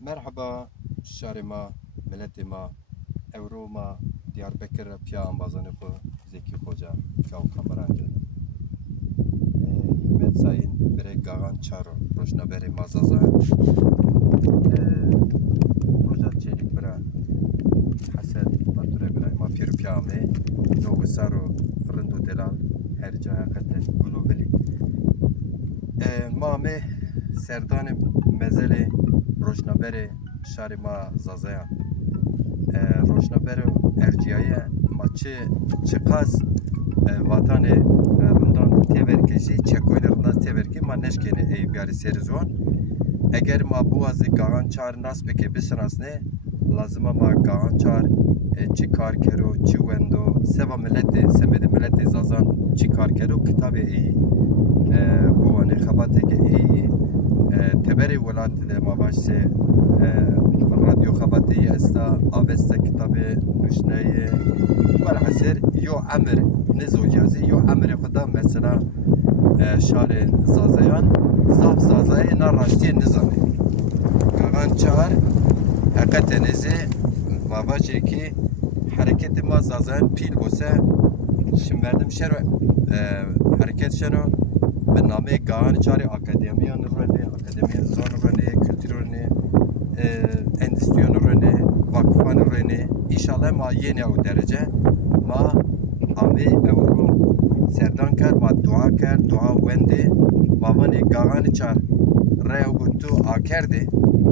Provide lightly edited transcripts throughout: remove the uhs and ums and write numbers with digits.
Merhaba şarima, milletima, Evroma, Diyarbakır, Piya Ambazanı bu Zeki Hoca, Gav Kamarancı. Hikmet Sayın, Bere Gagan Çaro, Roşnaberi Mazaza, Hoca Çelik Bera, Hasan Bature Bera, Mafir Piyame, Novu Saro, Rındu Delal, Herca Hakikaten, Guloveli. Mame, Serdanım, Mezeli, Roşnaberi, Şarima Zazayan. Roşnaberi Erciyaya maçı çıkaz vatanı rundan teverkeci çekoylarından teverki ma neşkeni ey biyari serizon eğer ma bu azı gagan çar nas beke bisras ne lazıma ma gagan çar çıkar kero çivendo seva milleti semedi milleti zazan çıkar kero kitabı ey bu ane xabateke ey teberi velat de ma başse راديو خبطي استا اوستا كتابي نشناي ولا حسر يو عمر نزو جازي يو عمر خدا مثلا شار زازيان زاف زازاي نراشتي نظامي كان چار حقیقت نزي واواجي كي حركت ما زازيان بيل بوسه شمردم شرو حركت شنو بالنامه كان چار اكاديميا نروني اكاديميا زون نروني كولتوروني endüstriyon rene, vakfan rene, inşallah ma yeni o derece ma ame evro serdan kar ma dua kar dua wende ma vane gagan çar reo guntu akerde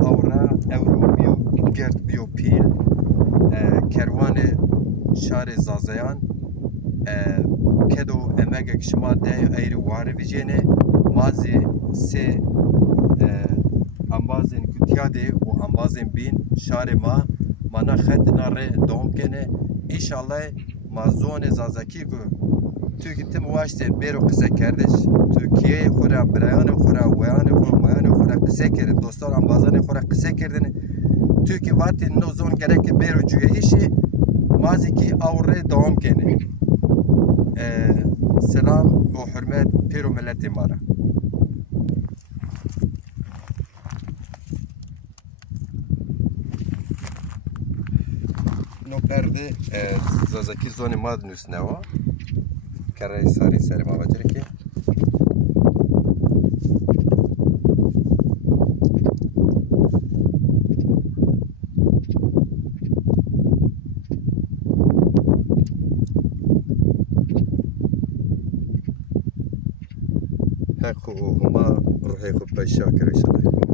avra evro biyo gert biyo pil kerwane şare zazayan kedo emege kişma de ayri wari vijene mazi se ambazin kutiyade o ambazin bin şare ma mana xet nare domkene inşallah mazone zazaki ku Türkiye'm vaşte bero kısa kardeş Türkiye xura brayan xura wayan xura kısa kere dostlar ambazane xura kısa kerdin Türkiye vatin no zon gerek bero cuya işi maziki avre domkene selam o hürmet pero milleti mara perde zazaki zoni madnus neva karay sari sari mavajriki haku huma ruhi khub bashakir inşallah